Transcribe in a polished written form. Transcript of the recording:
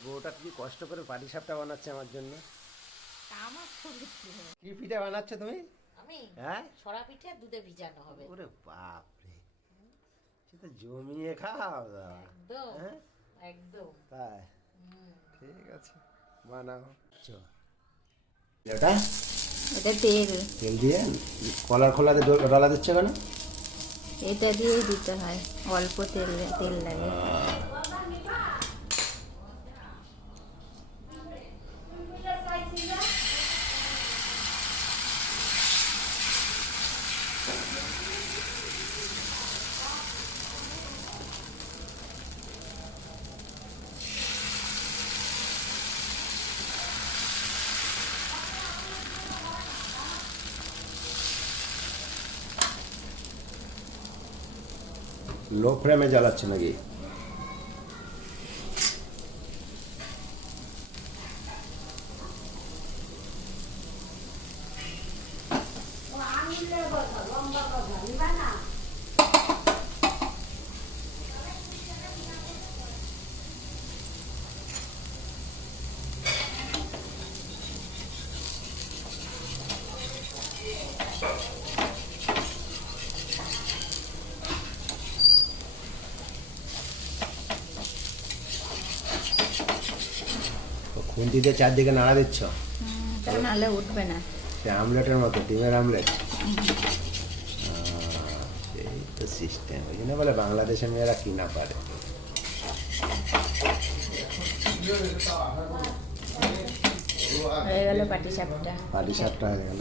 বউটা কি কষ্ট করে পাটিসাপটা বানাচ্ছে আমার জন্য। আমার খুবই প্রিয়। কি পিঠা বানাচ্ছ তুমি? আমি হ্যাঁ, ছড়া পিঠে দুধে ভিজানো হবে। ওরে বাপ রে, সে তো জমিয়ে খাও দাও। একদম হ্যাঁ একদম। তাই, হুম। ঠিক আছে বানাও। এটা এটা তেল, তেল দিয়ে কলার খোলাতে ডলা দিচ্ছে কেন? এটা দিয়েই দিতে হয়, অল্প তেল তেল লাগে। লো ফ্লেমে জ্বালাচ্ছে নাকি? খুন্তি দিয়ে চারদিকে নাড়া দিচ্ছ, তা নাহলে উঠবে না। সে আমলেটের মতো, ডিমের আমলেট। সেই তো সিস্টেম, ওই জন্য বলে বাংলাদেশের মেয়েরা কি না পারে। হয়ে গেল পাটিসাপটা। পাটিসাপটা হয়ে গেল।